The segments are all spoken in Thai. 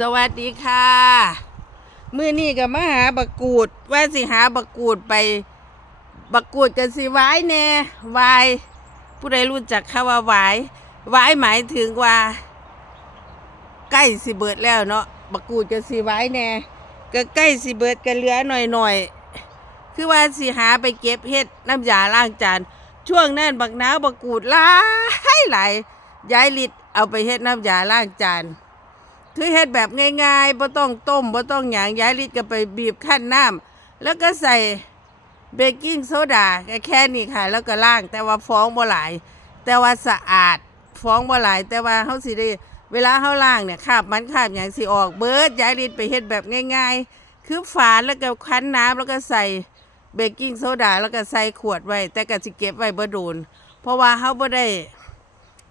สวัสดีค่ะ มือนี่ก็มาหาบักกูด ว่าสิหาบักกูดไป บักกูดกันสิไว้แน่วายผู้ใดรู้จักคำว่าวายวายหมายถึงว่า ใกล้สิเบิดแล้วเนาะบักกูดกันสิไว้แน่ก็ใกล้สิเบิดกันเหลือหน่อยหน่อยๆคือว่าสิหาไปเก็บเฮ็ดน้ำยาล้างจานช่วงนั้นบักน้าวบักกูดหลายหลายย้ายลิดเอาไปเฮ็ดน้ำยาล้างจาน คือเฮ็ดแบบง่ายๆบ่ต้องต้มบ่ต้องหยังย้ายลิตรก็ไปบีบขั้นน้ำแล้วก็ใส่เบกกิ้งโซดาแค่นี้ค่ะ แล้วก็ล้างแต่ว่าฟองบ่หลาย แต่ว่าสะอาดฟองบ่หลาย แต่ว่าเฮาสิได้เวลาเฮาล้างเนี่ยคราบมันคราบหยังสิออกเบิดย้ายลิตรไปเฮ็ดแบบง่าย ๆ คือฝานแล้วก็คั้นน้ำแล้วก็ใส่เบกกิ้งโซดาแล้วก็ใส่ขวดไว้ แต่ก็สิเก็บไว้บ่โดนเพราะว่าเฮาบ่ได้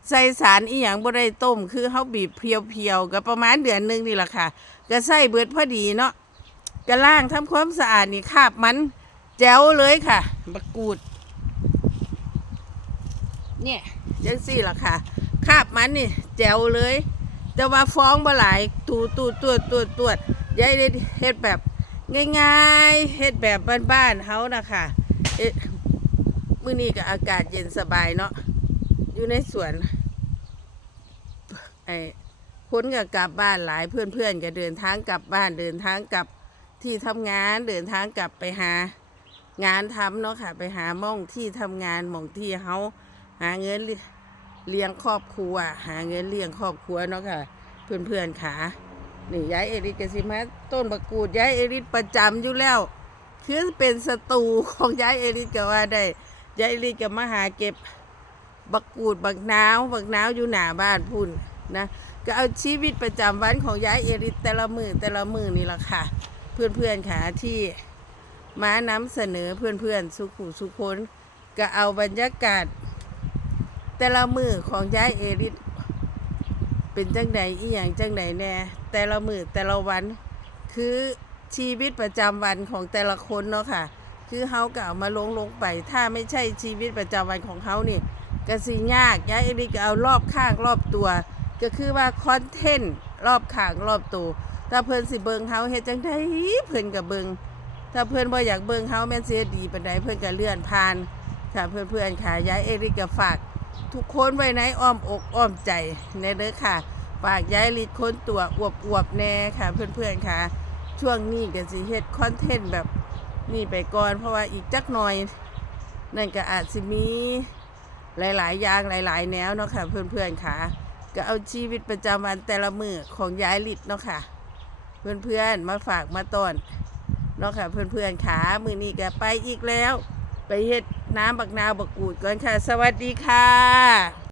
ใส่สารอีหยังบ่ได้ต้ม คือเฮาบีบเพียวๆก็ประมาณเดือนหนึงนี่แหละค่ะ ก็ใส่เบิดพอดีเนาะก็ล้างทำความสะอาดนี่คาบมันแจ๋วเลยค่ะบักกูด เนี่ยจังซี่ล่ะค่ะคาบมันนี่แจ๋วเลย แต่ว่าฟ้องบ่หลายตูตูตรวจตรวจตรวจยายได้เฮ็ดแบบง่ายๆเฮ็ดแบบบ้านๆเฮานะคะเอ๊ะมื้อนี้ก็อากาศเย็นสบายเนาะ อยู่ในสวนไอ้คนก็กลับบ้านหลายเพื่อนๆก็เดินทางกลับบ้านเดินทางกลับที่ทำงานเดินทางกลับไปหา งานทำเนาะค่ะ ไปหาม่องที่ทำงานม่องที่เฮาหาเงินเลี้ยงครอบครัว หาเงินเลี้ยงครอบครัวเนาะค่ะ เพื่อนๆขานี่ยายเอริกสิมาต้นประกูดยายเอริสประจำอยู่แล้ว คือเป็นศัตรูของยายเอริสก็ว่าได้ยายเอริสก็มาหาเก็บ บักกูดบักนาวบักนาวอยู่หน้าบ้านพุ่นนะก็เอาชีวิตประจำวันของยายเอริสแต่ละมือแต่ละมือนี่แหละค่ะ เพื่อนเพื่อนๆค่ะที่มานำเสนอเพื่อนเพื่อนๆสุขุสุคนก็เอาบรรยากาศ แต่ละมือของยายเอริสเป็นจังใดอีหยังจังใดแน่แต่ละมือแต่ละวัน คือชีวิตประจำวันของแต่ละคนเนาะค่ะ คือเฮาก็เอามาลงลงไป ถ้าไม่ใช่ชีวิตประจำวันของเฮานี่ ก็สิยากยายเอริกก็เอารอบข้างรอบตัว ก็คือว่าคอนเทนต์รอบข้างรอบตัวถ้าเพิ่นสิเบิงเฮาเฮ็ดจังไดเพิ่นก็เบิงถ้าเพิ่นบ่อยากเบิงเฮาแม่นสิเฮ็ดดีปานใดเพิ่นก็เลื่อนผ่านค่ะเพื่อนๆค่ะยายเอริกก็ฝากทุกคนไว้ในอ้อมอกอ้อมใจแน่เด้อค่ะฝากยายลิดคนตัวอวบๆแน่ค่ะ เพื่อนๆค่ะ ช่วงนี้ก็สิเฮ็ดคอนเทนต์แบบนี่ไปก่อน เพราะว่าอีกจักหน่อย นั่นก็อาจสิมี หลาย ๆ อย่างหลาย ๆ แนวเนาะค่ะ เพื่อนๆค่ะ ก็เอาชีวิตประจำวันแต่ละมือของยายลิดเนาะค่ะ เพื่อนๆมาฝากมาต้อนเนาะค่ะ เพื่อนๆค่ะมือนี้ก็ไปอีกแล้ว ไปเฮ็ดน้ำบักนาวบักกูดก่อนค่ะ สวัสดีค่ะ